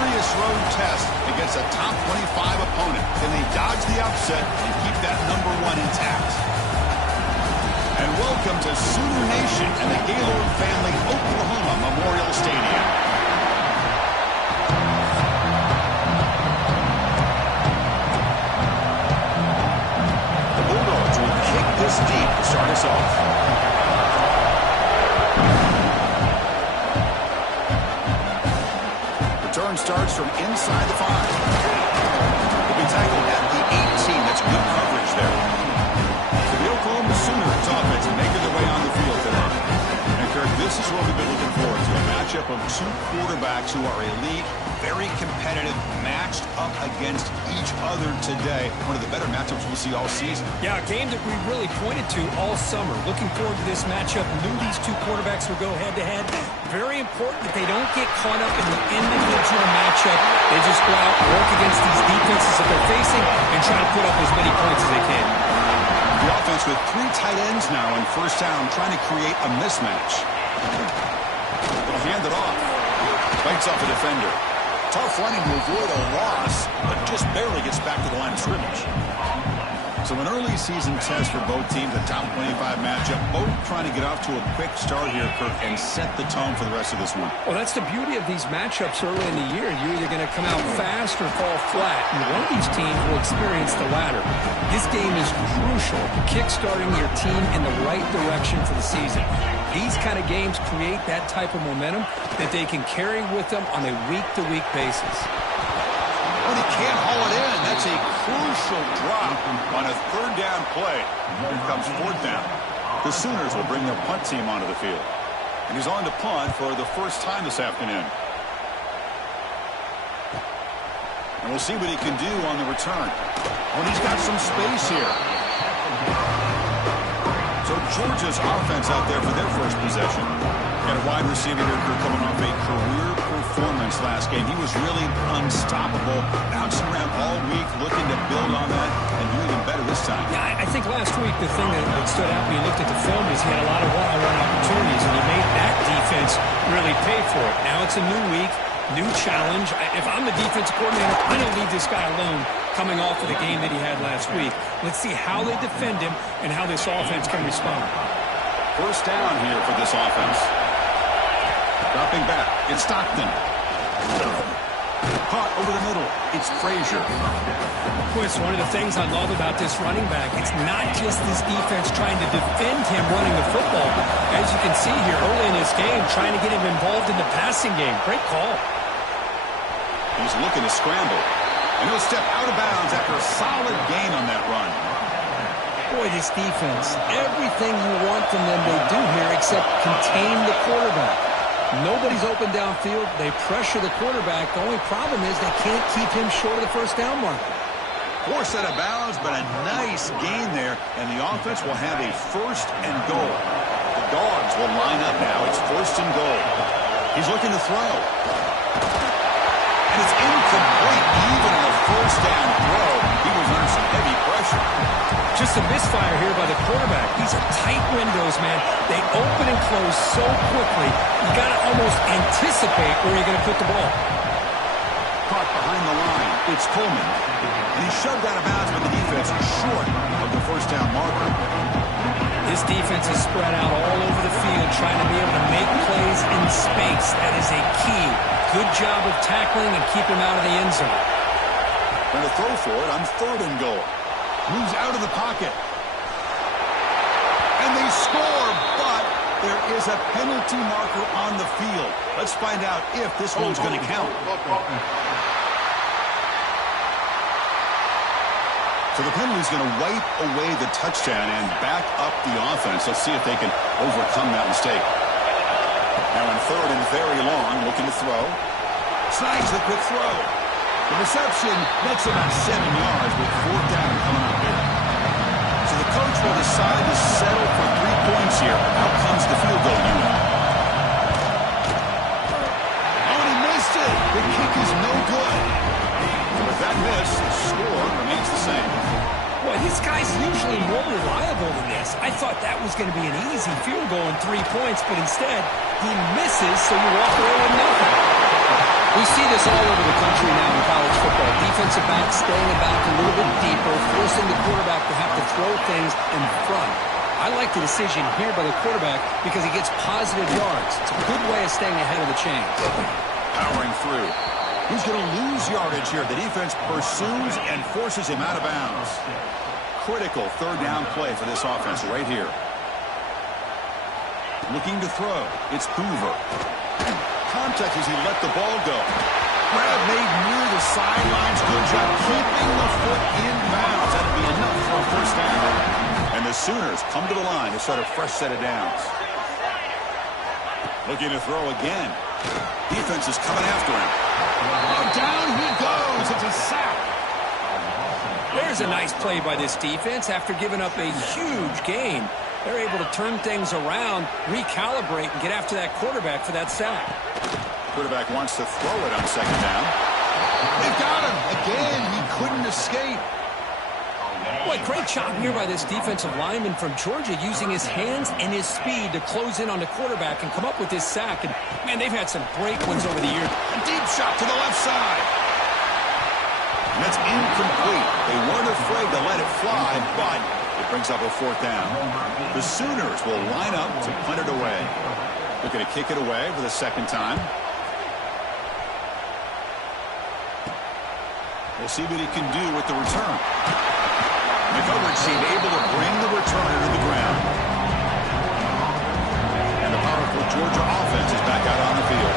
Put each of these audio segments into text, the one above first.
serious road test against a top 25 opponent. Can they dodge the upset and keep that #1 intact? And welcome to Sooner Nation and the Gaylord Family Oklahoma Memorial Stadium. The Bulldogs will kick this deep to start us off. Return starts from inside the 5. Will be tackled at the 18. That's good coverage there. So the Oklahoma Sooners offense making their way on the field today. And Kirk, this is what we've been looking forward to. A matchup of two quarterbacks who are elite, very competitive, matched up against each other today. One of the better matchups we'll see all season. Yeah, a game that we really pointed to all summer. Looking forward to this matchup. Knew these two quarterbacks would go head-to-head. Very important that they don't get caught up in the individual matchup. They just go out, work against these defenses that they're facing, and try to put up as many points as they can. The offense with 3 tight ends now in first down, trying to create a mismatch. They'll hand it off. Bites off a defender. Tough running to avoid a loss, but just barely gets back to the line of scrimmage. So an early season test for both teams, a top 25 matchup. Both trying to get off to a quick start here, Kirk, and set the tone for the rest of this one. Well, that's the beauty of these matchups early in the year. You're either going to come out fast or fall flat, and one of these teams will experience the latter. This game is crucial, kickstarting your team in the right direction for the season. These kind of games create that type of momentum that they can carry with them on a week-to-week basis. But he can't haul it in. That's a crucial drop on a third down play. Here comes fourth down. The Sooners will bring their punt team onto the field. And he's on to punt for the first time this afternoon. And we'll see what he can do on the return. When he's got some space here. So Georgia's offense out there for their first possession. Got a wide receiver here coming off a career performance last game. He was really unstoppable, bouncing around all week, looking to build on that and do even better this time. Yeah, I think last week the thing that stood out when you looked at the film is he had a lot of one-on-one opportunities, and he made that defense really pay for it. Now it's a new week, new challenge. If I'm the defensive coordinator, I don't leave this guy alone coming off of the game that he had last week. Let's see how they defend him and how this offense can respond. First down here for this offense. Dropping back, it's Stockton. Caught over the middle, it's Frazier. Chris, one of the things I love about this running back, it's not just this defense trying to defend him running the football. As you can see here early in this game, trying to get him involved in the passing game. Great call. He's looking to scramble. And he'll step out of bounds after a solid gain on that run. Boy, this defense, everything you want from them they do here except contain the quarterback. Nobody's open downfield. They pressure the quarterback. The only problem is they can't keep him short of the first down mark. Forced out of bounds, but a nice gain there. And the offense will have a first and goal. The Dogs will line up now. It's first and goal. He's looking to throw. And it's incomplete. Even on a first down throw, he was under some heavy pressure. Just a misfire here by the quarterback. These are tight windows, man. They open and close so quickly. You got to almost anticipate where you're going to put the ball. Caught behind the line. It's Coleman. And he's shoved out of bounds, but the defense is short of the first down marker. This defense is spread out all over the field, trying to be able to make plays in space. That is a key. Good job of tackling and keep him out of the end zone. Going to throw for it on third and goal. Moves out of the pocket. And they score, but there is a penalty marker on the field. Let's find out if this one's going to count. So the penalty is going to wipe away the touchdown and back up the offense. Let's see if they can overcome that mistake. Now in third and very long, looking to throw. Snags the quick throw. The reception nets about 7 yards with fourth down coming up here. So the coach will decide to settle for 3 points here. Out comes the field goal unit. Oh, and he missed it. The kick is no good. With that miss, the score remains the same. Boy, this guy's usually more reliable than this. I thought that was going to be an easy field goal and 3 points, but instead, he misses, so you walk away with nothing. The We see this all over the country now in college football. Defensive backs staying back a little bit deeper, forcing the quarterback to have to throw things in front. I like the decision here by the quarterback because he gets positive yards. It's a good way of staying ahead of the chains. Powering through. He's going to lose yardage here. The defense pursues and forces him out of bounds. Critical third down play for this offense right here. Looking to throw. It's Hoover. Contact as he let the ball go. Grab made near the sidelines. Good job keeping the foot in bounds. That'll be enough for a first down. And the Sooners come to the line to start a fresh set of downs. Looking to throw again. Defense is coming after him. Oh, down he goes. It's a sack. There's a nice play by this defense after giving up a huge gain. They're able to turn things around, recalibrate, and get after that quarterback for that sack. Quarterback wants to throw it on second down. They got him. Again, he couldn't escape. Boy, great job here by this defensive lineman from Georgia using his hands and his speed to close in on the quarterback and come up with this sack. And, man, they've had some great ones over the years. A deep shot to the left side. And that's incomplete. They weren't afraid to let it fly, but it brings up a fourth down. The Sooners will line up to punt it away. Looking to kick it away for the second time. We'll see what he can do with the return. The coverage team able to bring the returner to the ground. And the powerful Georgia offense is back out on the field.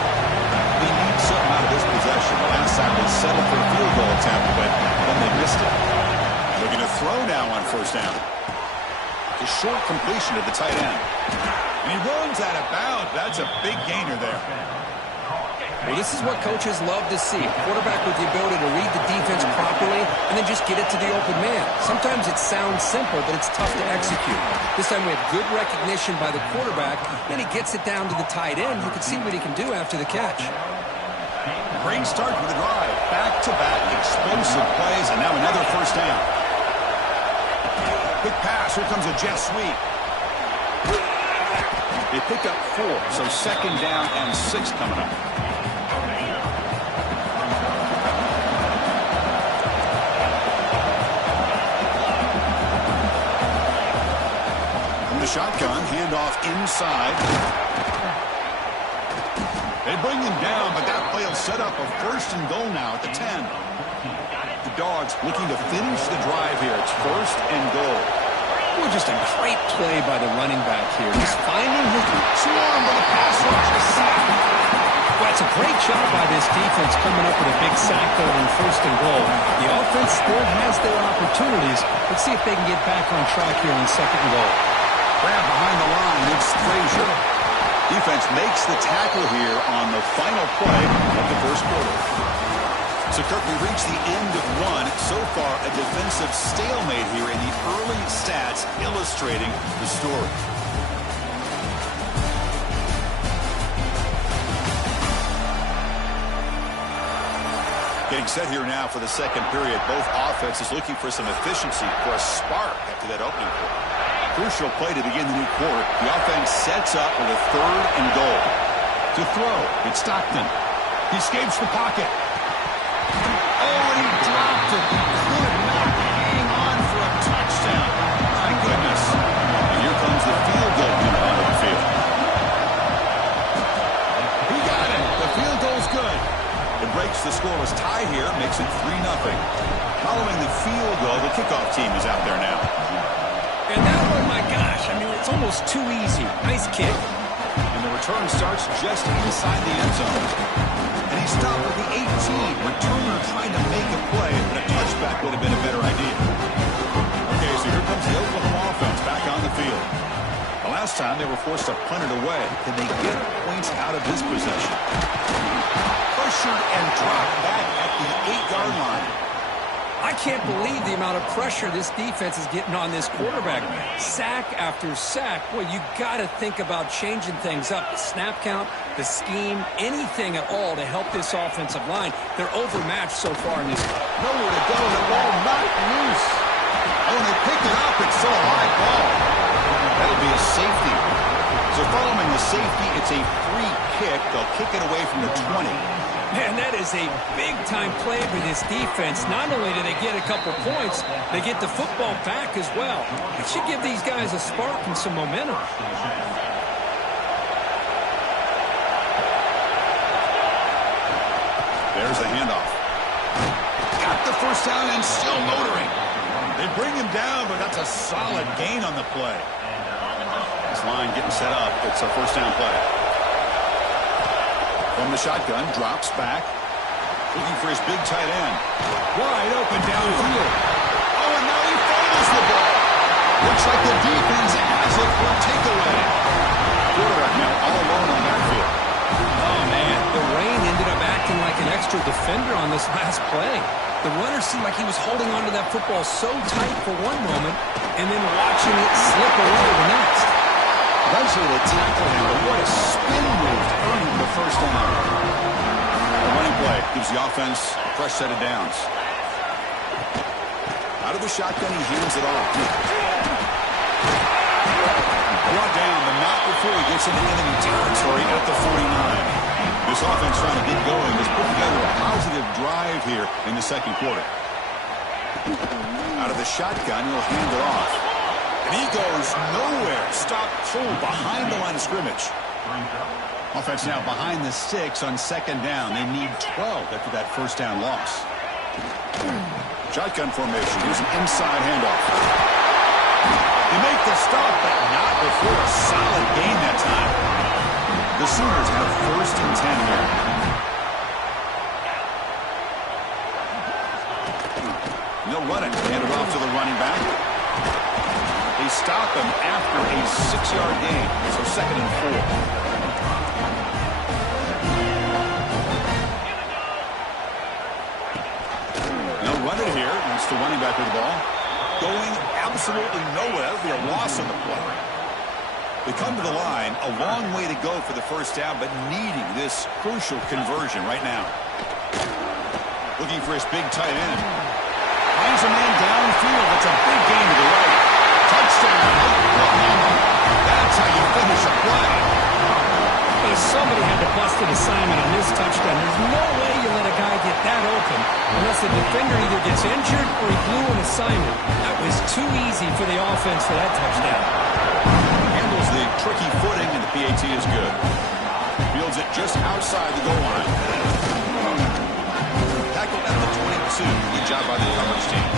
They need something out of this possession. Last time they settled for a field goal attempt, but then they missed it. Looking to throw now on first down. A short completion at the tight end. And he runs out of bounds. That's a big gainer there. Well, this is what coaches love to see. Quarterback with the ability to read the defense properly and then just get it to the open man. Sometimes it sounds simple, but it's tough to execute. This time we have good recognition by the quarterback. Then he gets it down to the tight end, who can see what he can do after the catch. Great start with the drive. Back-to-back explosive plays, and now another first down. Quick pass. Here comes a jet sweep. They pick up 4, so second down and 6 coming up. From the shotgun, handoff inside. They bring him down, but that play will set up a first and goal now at the 10. The Dogs looking to finish the drive here. It's first and goal. Well, just a great play by the running back here. Just finding his swarm with a pass rush to sack. Well, it's a great job by this defense coming up with a big sack there on first and goal. The offense still has their opportunities. Let's see if they can get back on track here on second and goal. Grab behind the line. It's Frazier. Defense makes the tackle here on the final play of the first quarter. So, Kirk, we reached the end of one. So far, a defensive stalemate here in the early stats illustrating the story. Getting set here now for the second period. Both offenses looking for some efficiency, for a spark after that opening quarter. Crucial play to begin the new quarter. The offense sets up with a third and goal. To throw, it's Stockton. He escapes the pocket. Oh, and he dropped it. He could not hang on for a touchdown. My goodness. And here comes the field goal unit onto the field. He got it. The field goal's good. It breaks the scoreless tie here, makes it 3-0. Following the field goal, the kickoff team is out there now. And that one, my gosh, I mean, it's almost too easy. Nice kick. And the return starts just inside the end zone. And he stopped at the 18. Returner trying to make a play, but a touchback would have been a better idea. Okay, so here comes the Oklahoma offense back on the field. The last time they were forced to punt it away. Can they get points out of this possession? Pressured and dropped back at the 8-yard line. I can't believe the amount of pressure this defense is getting on this quarterback. Sack after sack. Boy, you got to think about changing things up. The snap count, the scheme, anything at all to help this offensive line. They're overmatched so far in this. Nowhere to go. The ball not loose. Oh, and they pick it up. It's still a live ball. That'll be a safety. So following the safety, it's a free kick. They'll kick it away from the 20. Man, that is a big-time play for this defense. Not only do they get a couple points, they get the football back as well. It should give these guys a spark and some momentum. There's the handoff. Got the first down and still motoring. They bring him down, but that's a solid gain on the play. This line getting set up. It's a first down play. From the shotgun, drops back. Looking for his big tight end. Wide open downfield. Oh, and now he fumbles the ball. Looks like the defense has it for a takeaway. Quarterback now all alone on that field. Oh, man, the rain ended up acting like an extra defender on this last play. The runner seemed like he was holding onto that football so tight for one moment and then watching it slip away the next. Eventually they tackle him, but what a spin move to earn him the first down. The running play gives the offense a fresh set of downs. Out of the shotgun, he hands it off. Brought down, but not before he gets into enemy territory at the 49. This offense trying to get going has put together a positive drive here in the second quarter. Out of the shotgun, he'll hand it off. And he goes nowhere. Stop cold behind the line of scrimmage. Offense now behind the 6 on second down. They need 12 after that first down loss. Shotgun formation. Here's an inside handoff. They make the stop, but not before a solid gain that time. The Sooners have first and 10 here. They'll run it. Hand it off to the running back. They stop him after a 6-yard gain. So second and 4. They'll run it here. That's the running back with the ball. Going absolutely nowhere. It'll be a loss on the play. They come to the line, a long way to go for the first down, but needing this crucial conversion right now. Looking for his big tight end. Finds a man downfield. That's a big gain to the right. Touchdown. That's how you finish a play. But somebody had to bust an assignment on this touchdown. There's no way you let a guy get that open unless the defender either gets injured or he blew an assignment. That was too easy for the offense for that touchdown. Handles the tricky footing, and the PAT is good. Fields it just outside the goal line. Tackled at the 22. Good job by the coverage team.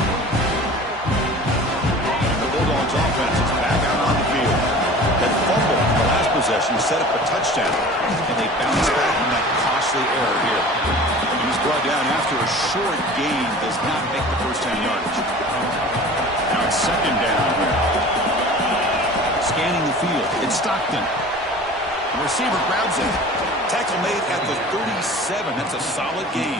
The Bulldogs offense is back out on the field. That fumble in the last possession set up a touchdown, and they bounce back from that costly error here. He was brought down after a short gain, does not make the first down yardage. Now it's second down here. Scanning the field. It's Stockton. The receiver grabs it. Tackle made at the 37. That's a solid gain.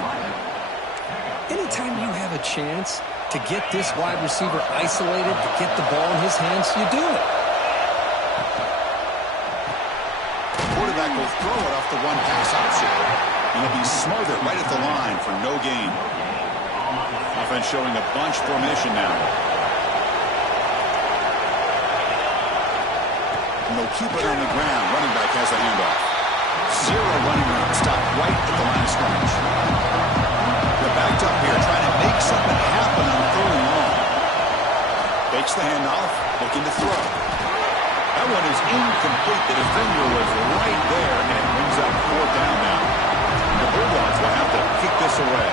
Anytime you have a chance to get this wide receiver isolated, to get the ball in his hands, you do it. Quarterback will throw it off the one pass option. And he'll be smothered right at the line for no gain. Offense showing a bunch formation now. And they'll keep it on the ground. Running back has a handoff. Zero running room. Stopped right at the line of scrimmage. They're backed up here trying to make something happen on third and long. Fakes the handoff. Looking to throw. That one is incomplete. The defender was right there, and it brings up fourth down now. The Bulldogs will have to kick this away.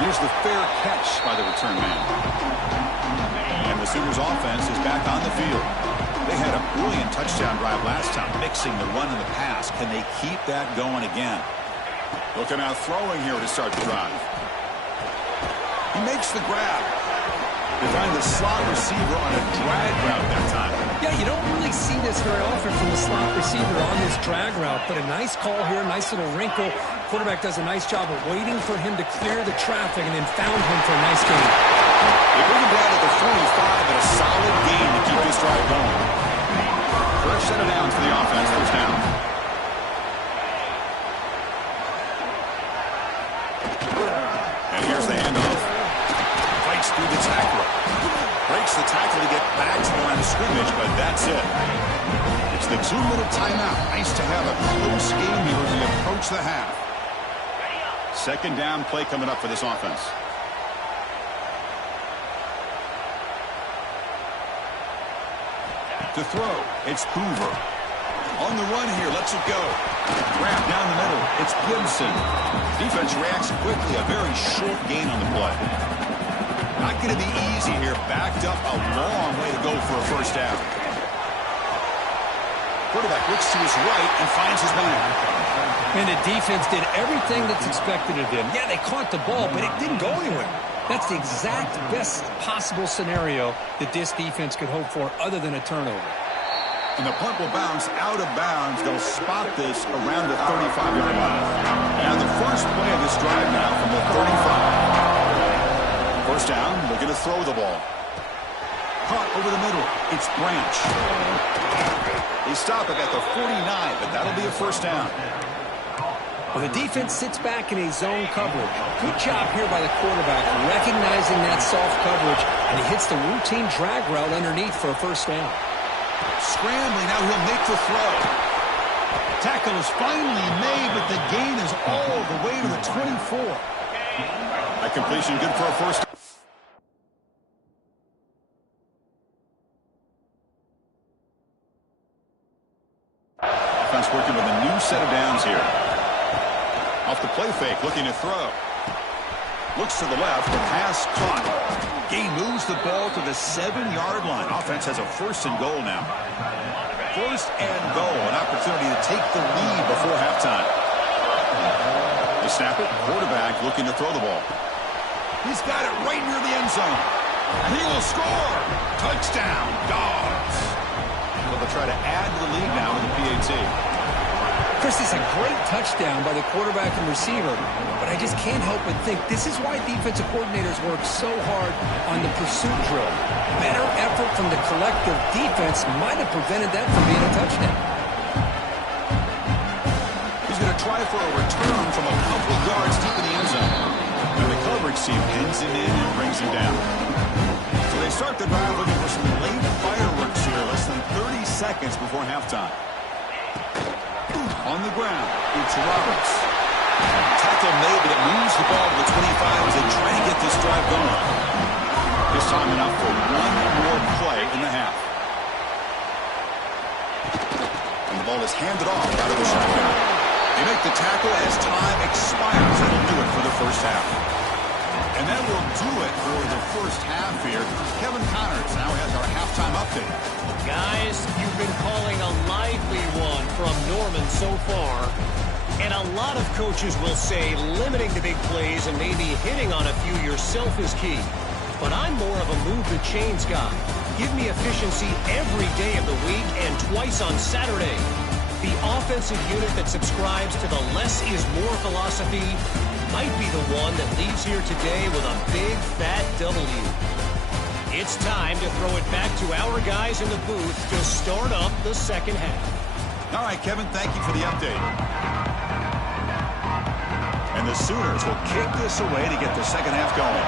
Here's the fair catch by the return man. And the Sooners offense is back on the field. They had a brilliant touchdown drive last time, mixing the run and the pass. Can they keep that going again? Looking out throwing here to start the drive. He makes the grab. They find the slot receiver on a drag route that time. Yeah, you don't really see this very often from the slot receiver on this drag route, but a nice call here, nice little wrinkle. Quarterback does a nice job of waiting for him to clear the traffic and then found him for a nice gain. They bring him down to the 45 and a solid gain to keep this drive going. First set of downs for the offense, first down. And here's the handoff. Fights through the tackler. Breaks the tackle to get back to the line of scrimmage, but that's it. It's the 2-minute timeout. Nice to have a close game here as we approach the half. Second down play coming up for this offense. To throw, it's Hoover. On the run here, lets it go. Wrap down the middle, it's Gibson. Defense reacts quickly, a very short gain on the play. Not going to be easy here, backed up a long way to go for a first down. Quarterback looks to his right and finds his man. And the defense did everything that's expected of them. Yeah, they caught the ball, but it didn't go anywhere. That's the exact best possible scenario that this defense could hope for other than a turnover. And the punt will bounce out of bounds. They'll spot this around the 35-yard line. Now the first play of this drive now from the 35. First down, they're going to throw the ball. Caught over the middle. It's Branch. They stop it at the 49, but that'll be a first down. Well, the defense sits back in a zone coverage. Good job here by the quarterback, recognizing that soft coverage, and he hits the routine drag route underneath for a first down. Scrambling, now he'll make the throw. Tackle is finally made, but the gain is all the way to the 24. That completion good for a first. Offense working with a new set of downs here. Off the play fake, looking to throw. Looks to the left, the pass caught. Gain moves the ball to the 7-yard line. Offense has a first and goal now. First and goal, an opportunity to take the lead before halftime. They snap it, quarterback looking to throw the ball. He's got it right near the end zone. He will score. Touchdown, Dogs. They'll try to add to the lead now with the PAT. Chris, it's a great touchdown by the quarterback and receiver, but I just can't help but think this is why defensive coordinators work so hard on the pursuit drill. Better effort from the collective defense might have prevented that from being a touchdown. He's going to try for a return from a couple yards deep in the end zone. And the coverage team pins him in and brings him down. So they start the drive looking for some late fireworks here, less than 30 seconds before halftime. On the ground, it's Roberts. Tackle made, but it moves the ball to the 25 as they try to get this drive going. This time enough for one more play in the half. And the ball is handed off out of the shotgun. They make the tackle as time expires. That'll do it for the first half. And that will do it for the first half here. Kevin Connors now has our halftime update. Guys, you've been calling a lively one from Norman so far. And a lot of coaches will say limiting the big plays and maybe hitting on a few yourself is key. But I'm more of a move the chains guy. Give me efficiency every day of the week and twice on Saturday. The offensive unit that subscribes to the less is more philosophy might be the one that leaves here today with a big fat W. It's time to throw it back to our guys in the booth to start up the second half. All right, Kevin, thank you for the update. And the Sooners will kick this away to get the second half going.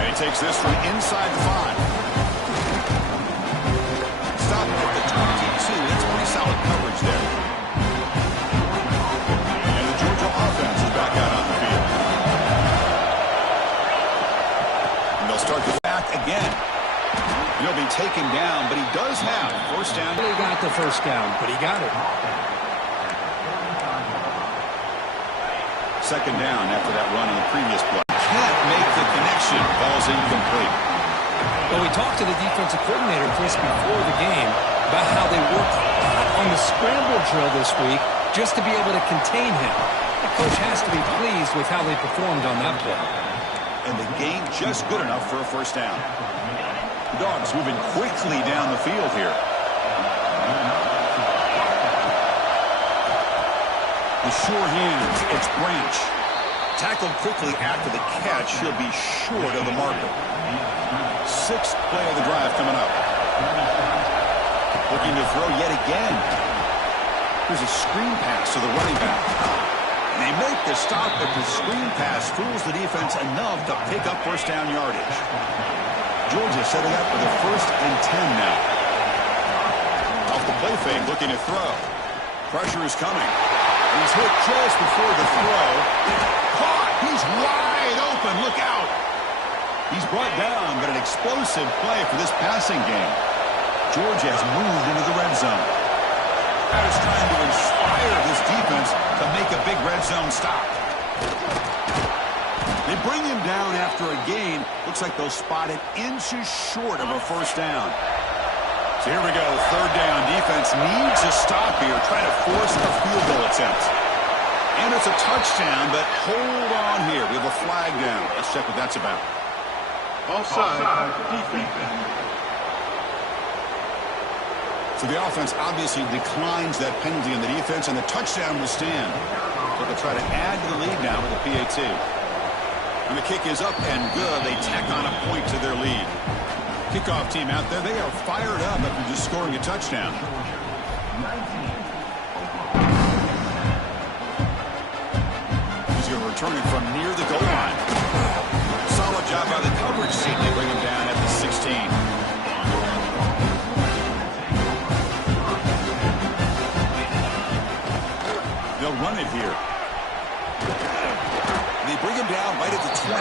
And he takes this from inside the 5. Stop at the 22. That's pretty solid coverage there. And the Georgia offense is back out on the field. And they'll start the back again. He'll be taken down, but he does have first down. He got the first down, but he got it. Second down after that run on the previous play. Can't make the connection. Ball's incomplete. Well, we talked to the defensive coordinator, Chris, before the game about how they worked a lot on the scramble drill this week just to be able to contain him. The coach has to be pleased with how they performed on that play. And the game just good enough for a first down. The Dogs moving quickly down the field here. The sure hands, it's Branch. Tackled quickly after the catch. He'll be short of the marker. Sixth play of the drive coming up. Looking to throw yet again. Here's a screen pass to the running back. And they make the stop, but the screen pass fools the defense enough to pick up first down yardage. Georgia setting up for the 1st and 10 now. Off the play fake, looking to throw. Pressure is coming. He's hit just before the throw. Caught! He's wide open. Look out! He's brought down, but an explosive play for this passing game. Georgia has moved into the red zone. That is trying to inspire this defense to make a big red zone stop. They bring him down after a gain. Looks like they'll spot it inches short of a 1st down. So here we go, 3rd down. Defense needs a stop here, trying to force a field goal attempt. And it's a touchdown, but hold on here. We have a flag down. Let's check what that's about. Offside, defense. So the offense obviously declines that penalty on the defense, and the touchdown will stand. So they'll try to add to the lead now with a PAT. And the kick is up and good. They tack on a point to their lead. Kickoff team out there, they are fired up after just scoring a touchdown. He's going to return it from near the goal line. Solid job by the coverage team. They bring him down at the 16. They'll run it here. They bring him down right at the 20.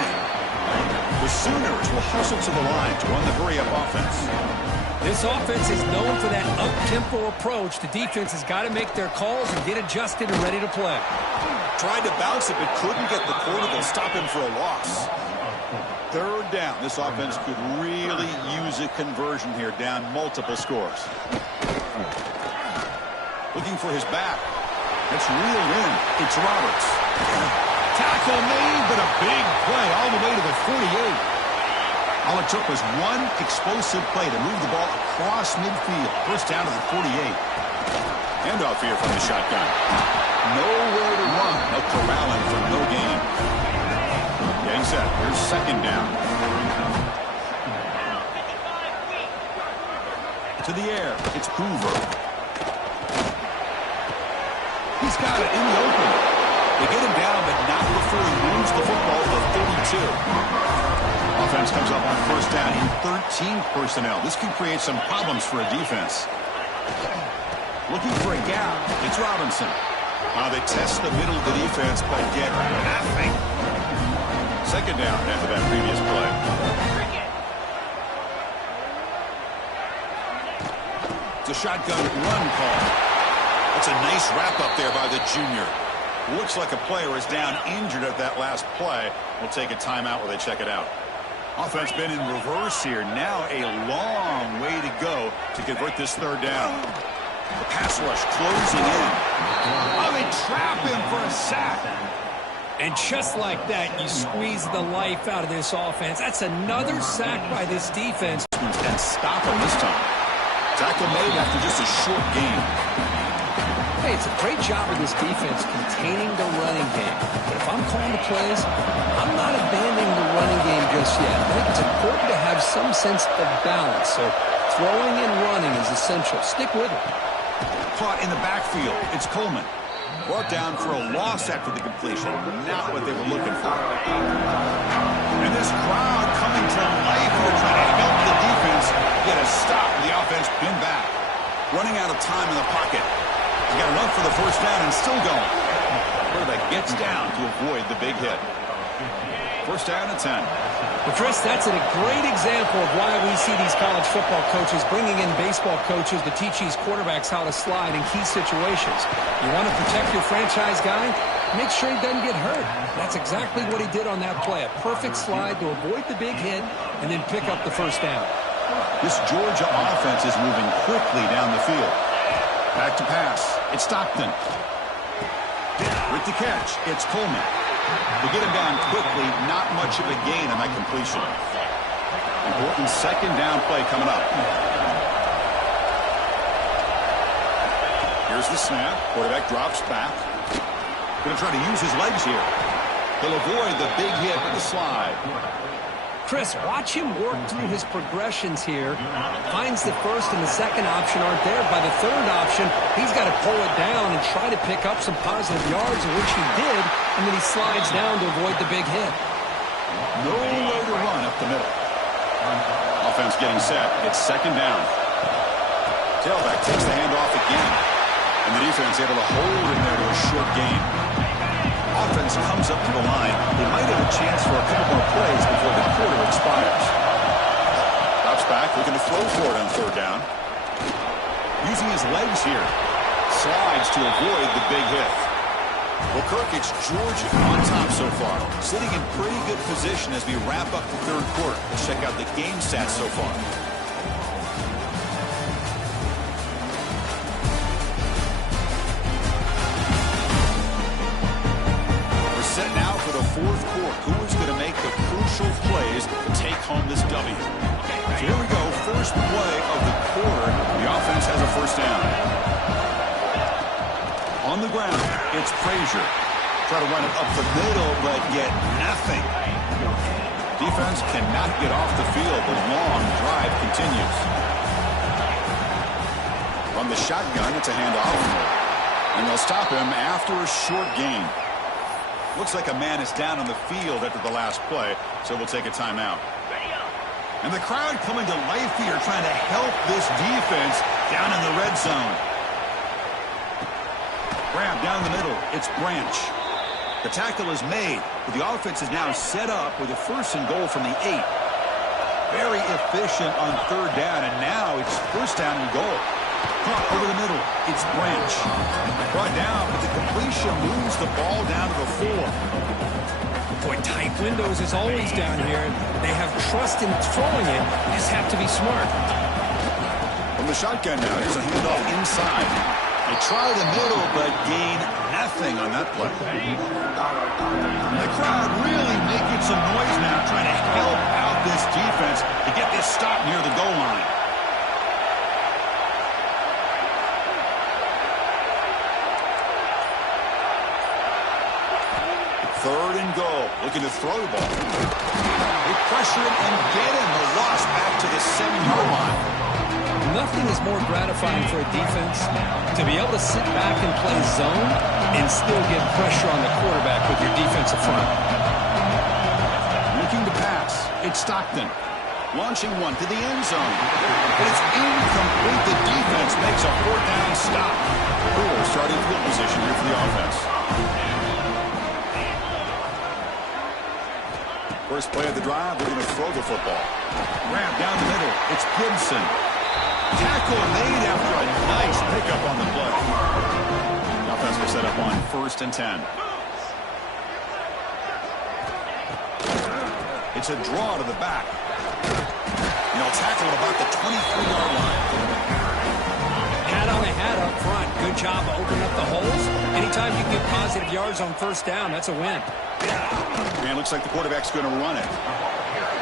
The Sooners will hustle to the line to run the hurry-up offense. This offense is known for that up-tempo approach. The defense has got to make their calls and get adjusted and ready to play. Tried to bounce it, but couldn't get the quarter. They'll stop him for a loss. 3rd down. This offense could really use a conversion here, down multiple scores. Looking for his back. It's reeled in. It's Roberts. Tackle made, but a big play all the way to the 48. All it took was one explosive play to move the ball across midfield. 1st down to the 48. Handoff here from the shotgun. Nowhere to run. No corralling for no gain. Getting set. Here's 2nd down. To the air. It's Hoover. He's got it in the open. They get him down, but not before he moves the football to the 32. Offense comes up on 1st down in 13 personnel. This can create some problems for a defense. Looking for a gap. It's Robinson. They test the middle of the defense, but get nothing. 2nd down after that previous play. It's a shotgun run call. That's a nice wrap up there by the junior. Looks like a player is down injured at that last play. We'll take a timeout while they check it out. Offense been in reverse here. Now a long way to go to convert this 3rd down. The pass rush closing in. They trap him for a sack. And just like that, you squeeze the life out of this offense. That's another sack by this defense. And stop him this time. Tackle made after just a short game. Hey, it's a great job of this defense containing the running game. But if I'm calling the plays, I'm not abandoning the running game just yet. I think it's important to have some sense of balance. So throwing and running is essential. Stick with it. Caught in the backfield. It's Coleman. Brought down for a loss after the completion. Not what they were looking for. And this crowd coming to life here trying to help the defense get a stop. The offense pinned back. Running out of time in the pocket. He's got enough for the 1st down and still going. Quarterback gets down to avoid the big hit. 1st down and 10. Well, Chris, that's a great example of why we see these college football coaches bringing in baseball coaches to teach these quarterbacks how to slide in key situations. You want to protect your franchise guy? Make sure he doesn't get hurt. That's exactly what he did on that play. A perfect slide to avoid the big hit and then pick up the 1st down. This Georgia offense is moving quickly down the field. Back to pass. It's Stockton. With the catch, it's Coleman. To get him down quickly, not much of a gain on that completion. Important 2nd down play coming up. Here's the snap. Quarterback drops back. Going to try to use his legs here. He'll avoid the big hit with the slide. Chris, watch him work through his progressions here. Finds the 1st and the 2nd option aren't there. By the 3rd option, he's got to pull it down and try to pick up some positive yards, which he did, and then he slides down to avoid the big hit. Nowhere to run up the middle. Offense getting set. It's second down. Tailback takes the handoff again. And the defense able to hold him there to a short gain. Offense comes up to the line. They might have a chance for a couple more plays before the quarter expires. Drops back, looking to throw for it on third down. Using his legs here. Slides to avoid the big hit. Well, Kirk, it's Georgia on top so far. Sitting in pretty good position as we wrap up the third quarter. Let's check out the game stats so far. We're set now for the fourth quarter. Who is going to make the crucial plays to take home this W? So here we go. First play of the quarter. The offense has a first down. On the ground, it's Frazier. Try to run it up the middle, but get nothing. Defense cannot get off the field. The long drive continues. From the shotgun, it's a handoff. And they'll stop him after a short gain. Looks like a man is down on the field after the last play, so we'll take a timeout. And the crowd coming to life here, trying to help this defense down in the red zone. Grab down the middle. It's Branch. The tackle is made, but the offense is now set up with a first and goal from the 8. Very efficient on third down, and now it's first down and goal. Caught over the middle. It's Branch. Brought down, but the completion moves the ball down to the 4. Boy, tight windows is always down here. They have trust in throwing it. You just have to be smart. From the shotgun now, here's a handoff inside. They try the middle, but gain nothing on that play. The crowd really making some noise now, trying to help out this defense to get this stop near the goal line. Third and goal, looking to throw the ball. They pressure him and get him. The loss back to the 7-yard line. Nothing is more gratifying for a defense to be able to sit back and play zone and still get pressure on the quarterback with your defensive front. Looking to pass. It's Stockton. Launching one to the end zone. But it's incomplete. The defense makes a fourth down stop. Poor starting field position here for the offense. First play of the drive, we're going to throw the football. Grab down the middle. It's Gibson. Tackle made after a nice pickup on the play. The offense will set up on first and 10. It's a draw to the back. And they'll tackle at about the 23-yard line. Hat on a hat up front. Good job opening up the holes. Anytime you get positive yards on first down, that's a win. And it looks like the quarterback's going to run it.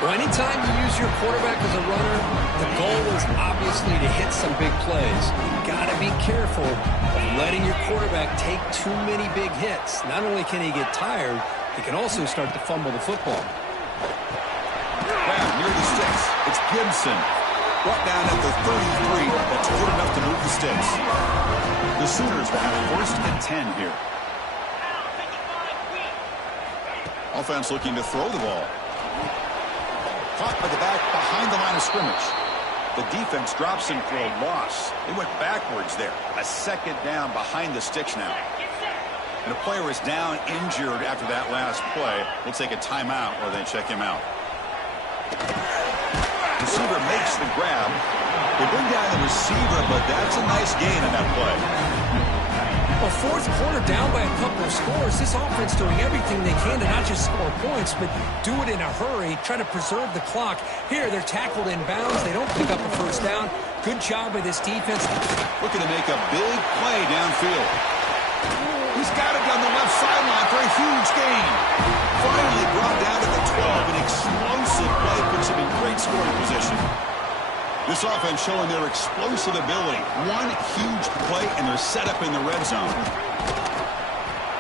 Well, anytime you use your quarterback as a runner, the goal is obviously to hit some big plays. You got to be careful of letting your quarterback take too many big hits. Not only can he get tired, he can also start to fumble the football. Grab near the sticks. It's Gibson. Brought down at the 33. That's good enough to move the sticks. The Sooners will have first and 10 here. Offense looking to throw the ball. Caught by the back behind the line of scrimmage. The defense drops him for a loss. They went backwards there. A second down behind the sticks now. And a player is down injured after that last play. We'll take a timeout while they check him out. Receiver makes the grab. They bring down the receiver, but that's a nice gain on that play. Well, fourth quarter down by a couple of scores. This offense doing everything they can to not just score points, but do it in a hurry, try to preserve the clock. Here, they're tackled in bounds. They don't pick up a first down. Good job by this defense. Looking to make a big play downfield. He's got it down the left sideline for a huge gain. Finally brought down to the 12. An explosive play puts him in great scoring position. This offense showing their explosive ability. One huge play, and they're set up in the red zone.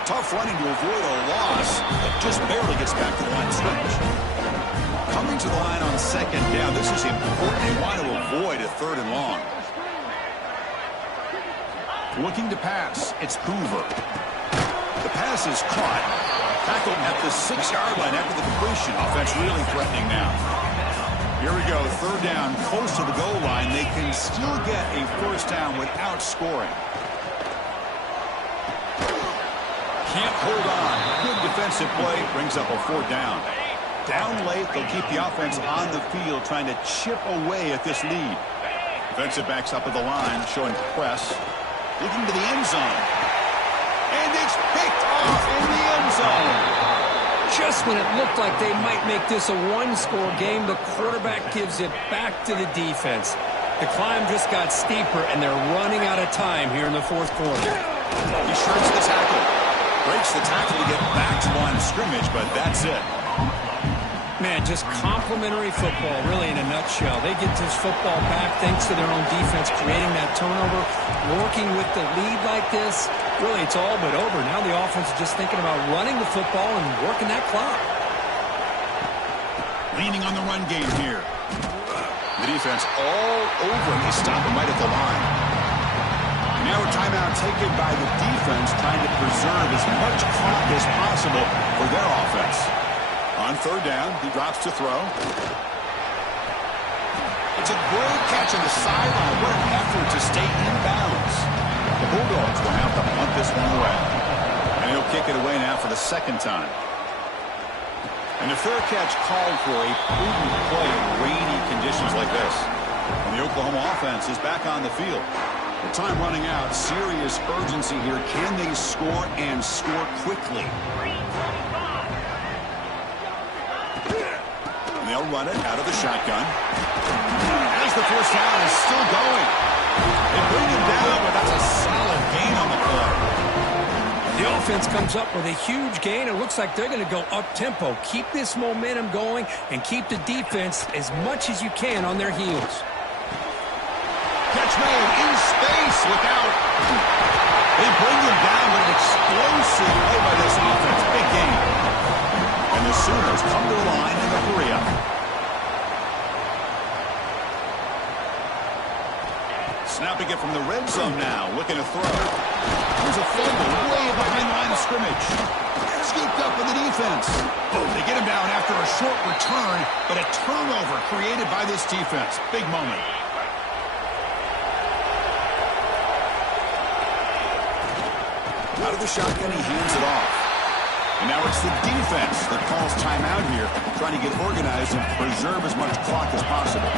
Tough running to avoid a loss, but just barely gets back to the line of scrimmage. Coming to the line on second down. This is important. You want to avoid a third and long. Looking to pass. It's Hoover. The pass is caught. Tackled at the 6-yard line after the completion. Offense really threatening now. Here we go, third down, close to the goal line. They can still get a first down without scoring. Can't hold on. Good defensive play, brings up a fourth down. Down late, they'll keep the offense on the field, trying to chip away at this lead. Defensive backs up at the line, showing press. Looking to the end zone. And it's picked off in the end zone. Just when it looked like they might make this a one-score game, the quarterback gives it back to the defense. The climb just got steeper, and they're running out of time here in the fourth quarter. He shreds the tackle. Breaks the tackle to get back to line of scrimmage, but that's it. Man, just complimentary football, really, in a nutshell. They get this football back thanks to their own defense, creating that turnover, working with the lead like this. Really, it's all but over. Now the offense is just thinking about running the football and working that clock. Leaning on the run game here. The defense all over. They stop him right at the line. Now a timeout taken by the defense, trying to preserve as much clock as possible for their offense. On third down, he drops to throw. It's a great catch on the sideline. What an effort to stay in bounds. The Bulldogs will have to punt this one away. And he'll kick it away now for the second time. And a fair catch called for a prudent play in rainy conditions like this. And the Oklahoma offense is back on the field. The time running out. Serious urgency here. Can they score and score quickly? And they'll run it out of the shotgun. As the first down is still going. They bring him down, but that's a solid gain on the play. The offense comes up with a huge gain. It looks like they're going to go up-tempo. Keep this momentum going and keep the defense as much as you can on their heels. Catch made in space. Look out. They bring him down with an explosive play by this offense. Big gain. And the Sooners come to the line in the hurry-up. Snapping it from the red zone now. Looking to throw. There's a fumble way behind the line of scrimmage. Scooped up with the defense. They get him down after a short return, but a turnover created by this defense. Big moment. Out of the shotgun, he hands it off. And now it's the defense that calls timeout here, trying to get organized and preserve as much clock as possible.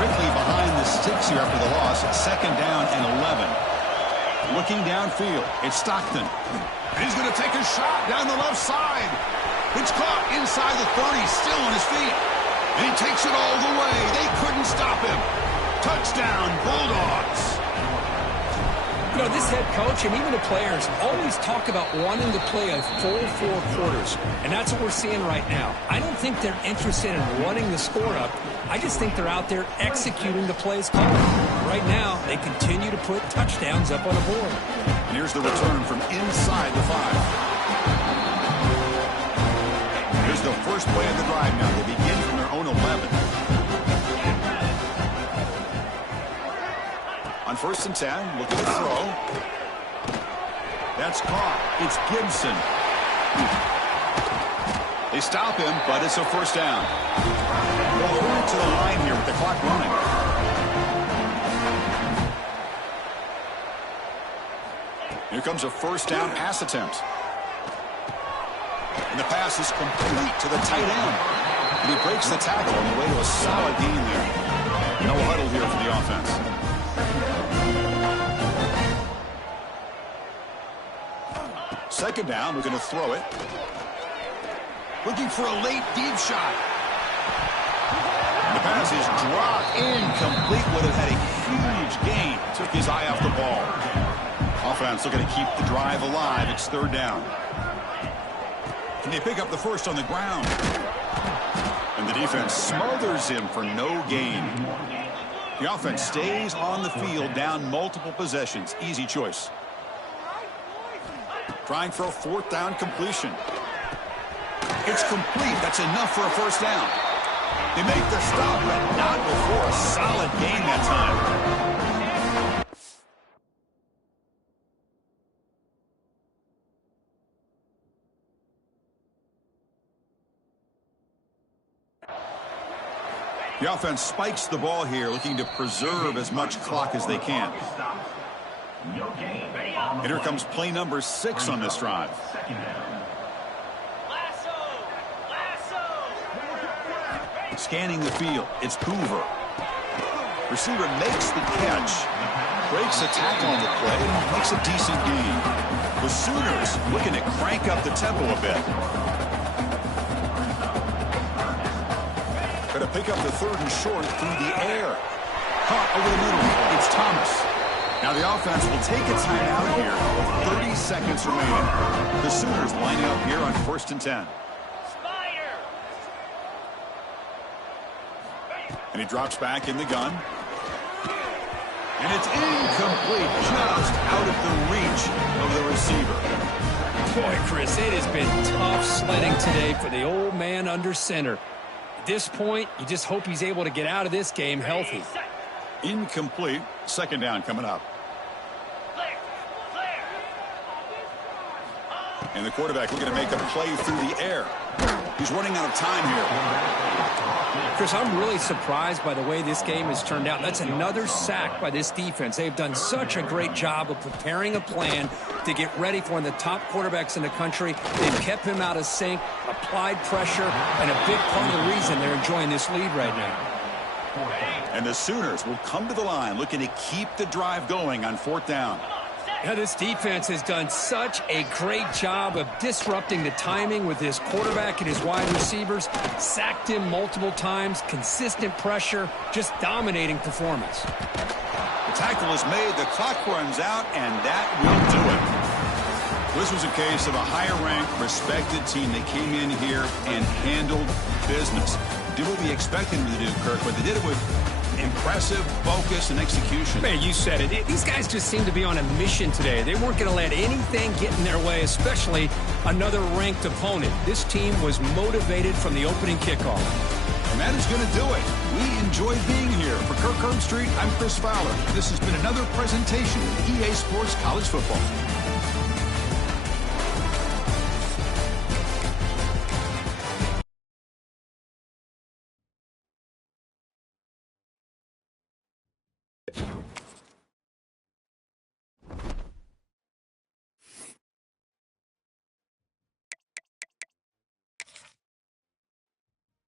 Quickly behind the sticks here after the loss, second down and 11. Looking downfield, it's Stockton. And he's going to take a shot down the left side. It's caught inside the 30, still on his feet. And he takes it all the way. They couldn't stop him. Touchdown, Bulldogs. You know, this head coach and even the players always talk about wanting to play a full 4 quarters, and that's what we're seeing right now. I don't think they're interested in running the score up. I just think they're out there executing the plays called. Right now, they continue to put touchdowns up on the board. And here's the return from inside the 5. Here's the first play of the drive now. They begin from their own 11. On 1st and 10, looking to throw. That's caught. It's Gibson. They stop him, but it's a first down. They'll hurry to the line here with the clock running. Here comes a first down pass attempt. And the pass is complete to the tight end. And he breaks the tackle on the way to a solid gain there. No huddle here for the offense. Second down, we're going to throw it. Looking for a late deep shot. The pass is dropped incomplete. Would have had a huge gain. Took his eye off the ball. Offense looking to keep the drive alive. It's third down. Can they pick up the first on the ground? And the defense smothers him for no gain. The offense stays on the field, down multiple possessions. Easy choice. Trying for a 4th down completion. It's complete. That's enough for a first down. They make the stop, but not before a solid gain that time. The offense spikes the ball here, looking to preserve as much clock as they can. And here comes play number 6 on this drive. Scanning the field, it's Hoover. Receiver makes the catch, breaks a tackle on the play, and makes a decent gain. The Sooners looking to crank up the tempo a bit. Going to pick up the 3rd and short through the air. Caught over the middle. It's Thomas. Now the offense will take a timeout here with 30 seconds remaining. The Sooners lining up here on 1st and 10. And he drops back in the gun. And it's incomplete, just out of the reach of the receiver. Boy, Chris, it has been tough sledding today for the old man under center. At this point, you just hope he's able to get out of this game healthy. Incomplete. 2nd down coming up. And the quarterback looking to make a play through the air. He's running out of time here. Chris, I'm really surprised by the way this game has turned out. That's another sack by this defense. They've done such a great job of preparing a plan to get ready for one of the top quarterbacks in the country. They've kept him out of sync, applied pressure, and a big part of the reason they're enjoying this lead right now. And the Sooners will come to the line looking to keep the drive going on 4th down. Now, this defense has done such a great job of disrupting the timing with his quarterback and his wide receivers. Sacked him multiple times, consistent pressure, just dominating performance. The tackle is made, the clock runs out, and that will do it. This was a case of a higher-ranked, respected team that came in here and handled business. Did what we expected them to do, Kirk, but they did it with impressive focus and execution. Man, you said it. These guys just seem to be on a mission today. They weren't going to let anything get in their way, especially another ranked opponent. This team was motivated from the opening kickoff. And that is going to do it. We enjoyed being here. For Kirk Herbstreit, I'm Chris Fowler. This has been another presentation of EA Sports College Football.